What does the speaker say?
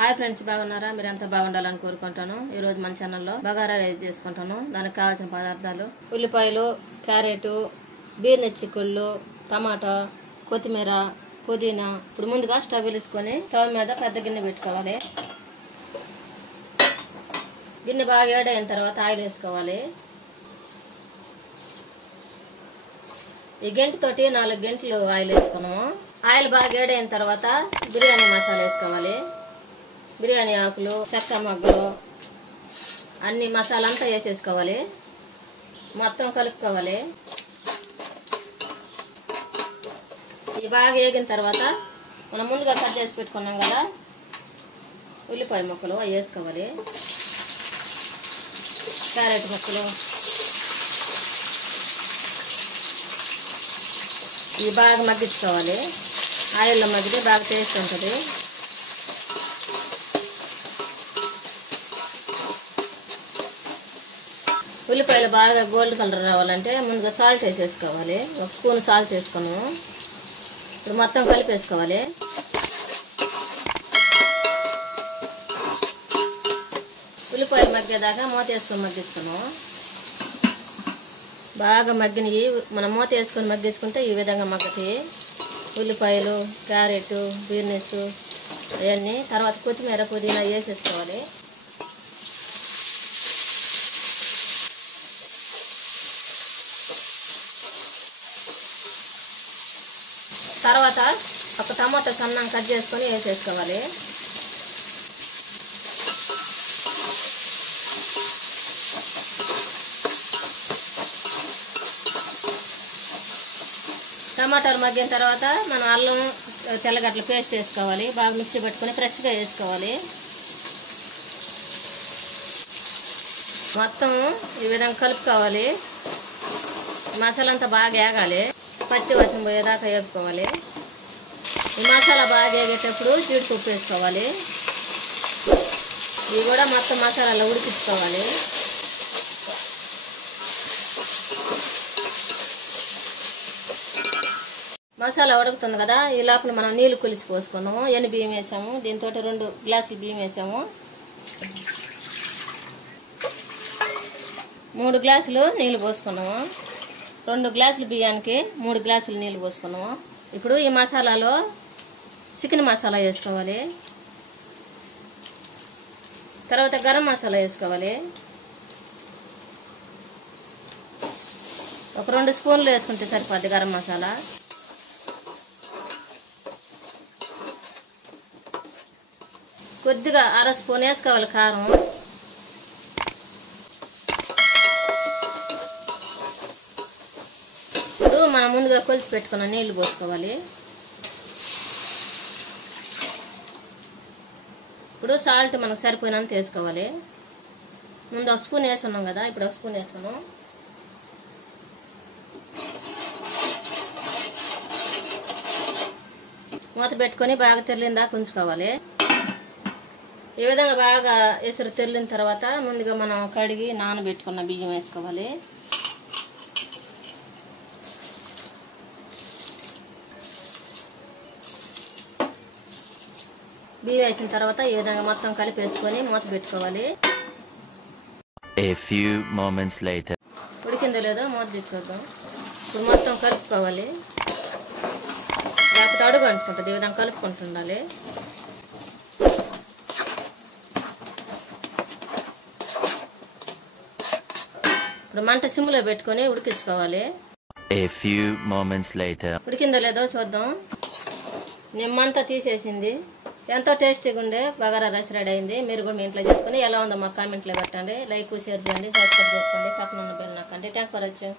Hi friends, బాగున్నారా? మీరంతా బాగుండాలని కోరుకుంటాను. ఈ రోజు మన ఛానల్లో బగారా రైస్ చేసుకుంటాను. దానికి కావాల్సిన పదార్థాలు: ఉల్లిపాయలు, క్యారెట్, బీర్ని చిక్కుళ్ళు, టమాటా, కొత్తిమీర, పుదీనా. ఇప్పుడు ముందుగా స్టవ్ వెలిగించుకొని స్టవ్ మీద పెద్ద గిన్నె పెట్టుకోవాలి. గిన్నె బాగా వేడైన తర్వాత ఆయిల్ వేసుకోవాలి. ఈ గంటతోటి 4 గంటలు ఆయిల్ వేసుకున్నాము. ఆయిల్ బాగా వేడైన తర్వాత బిర్యానీ మసాలా వేసుకోవాలి. బిర్యానీ ఆకులు, చెక్క మొగ్గలు, అన్ని మసాలా అంతా వేసేసుకోవాలి. మొత్తం కలుపుకోవాలి. ఇది బాగా వేగిన తర్వాత మనం ముందుగా కట్ చేసి పెట్టుకున్నాం కదా ఉల్లిపాయ ముక్కలు అవి వేసుకోవాలి. క్యారెట్ ముక్కలు ఇవి బాగా మగ్గించుకోవాలి. ఆయిల్లో మగ్గితే బాగా టేస్ట్ ఉంటుంది. ఉల్లిపాయలు బాగా గోల్డ్ కలర్ రావాలంటే ముందుగా సాల్ట్ వేసేసుకోవాలి. 1 స్పూన్ సాల్ట్ వేసుకున్నాము. ఇప్పుడు మొత్తం కలిపేసుకోవాలి. ఉల్లిపాయలు మగ్గేదాకా మూత వేసుకొని మగ్గించుకున్నాము. బాగా మగ్గినవి మనం మూత వేసుకొని మగ్గించుకుంటే ఈ విధంగా మగ్గతాయి. ఉల్లిపాయలు, క్యారెట్, బీర్నెస్ అవన్నీ. తర్వాత కొత్తిమీర, పుదీనా వేసేసుకోవాలి. తర్వాత ఒక టమాటా సన్నం కట్ చేసుకొని వేసేసుకోవాలి. టమాటాలు మగ్గిన తర్వాత మనం అల్లం, తెల్లగడ్డలు పేస్ట్ వేసుకోవాలి. బాగా మిక్సీ పెట్టుకొని ఫ్రెష్గా వేసుకోవాలి. మొత్తం ఈ విధంగా కలుపుకోవాలి. మసాలా అంతా బాగా వేగాలి. పచ్చి వాసన పోయేదాకా వేపుకోవాలి. ఈ మసాలా బాగా వేగేటప్పుడు జీడిపప్పు వేసుకోవాలి. ఇవి కూడా మొత్తం మసాలాలో ఉడికించుకోవాలి. మసాలా ఉడుకుతుంది కదా, ఈ లోపల మనం నీళ్ళు కొలిసి పోసుకున్నాము. ఎన్ని బియ్యం వేసాము. దీంతో 2 గ్లాసులు బియ్యం వేసాము. 3 గ్లాసులు నీళ్ళు పోసుకున్నాము. 2 గ్లాసులు బియ్యానికి 3 గ్లాసులు నీళ్ళు పోసుకున్నాము. ఇప్పుడు ఈ మసాలాలో చికెన్ మసాలా వేసుకోవాలి. తర్వాత గరం మసాలా వేసుకోవాలి. ఒక 2 స్పూన్లు వేసుకుంటే సరిపోద్ది గరం మసాలా. కొద్దిగా 1/2 స్పూన్ వేసుకోవాలి కారం. ఇప్పుడు మనం ముందుగా కొలిచి పెట్టుకున్న నీళ్లు పోసుకోవాలి. ఇప్పుడు సాల్ట్ మనకు సరిపోయినంత వేసుకోవాలి. ముందు 1 స్పూన్ వేసుకున్నాం కదా, ఇప్పుడు 1 స్పూన్ వేసుకున్నాం. మూత పెట్టుకొని బాగా తెరిలిన దాకా ఉంచుకోవాలి. ఈ విధంగా బాగా ఎసురు తెరిలిన తర్వాత ముందుగా మనం కడిగి నానబెట్టుకున్న బియ్యం వేసుకోవాలి. బియ్యం వేసిన తర్వాత ఈ విధంగా మొత్తం కలిపేసుకొని మూత పెట్టుకోవాలి. ఉడికిందో లేదో మూత తెచ్చుకోద్దాం. ఇప్పుడు మొత్తం కలుపుకోవాలి. లేకపోతే అడుగు అంటుకుంటుంది. ఈ విధంగా కలుపుకుంటుండాలి. ఇప్పుడు మంట సిమ్లో పెట్టుకొని ఉడికించుకోవాలి. ఉడికిందో లేదో చూద్దాం. నిమ్మంతా తీసేసింది. ఎంతో టేస్టీగా ఉండే బగారా రైస్ రెడీ అయింది. మీరు కూడా మీ ఇంట్లో చేసుకుని ఎలా ఉందో మాకు కామెంట్లో పెట్టండి. లైక్, షేర్ చేయండి, సబ్స్క్రైబ్ చేసుకోండి, పక్కన ఉన్న బెల్ నొక్కండి. Thanks for watching.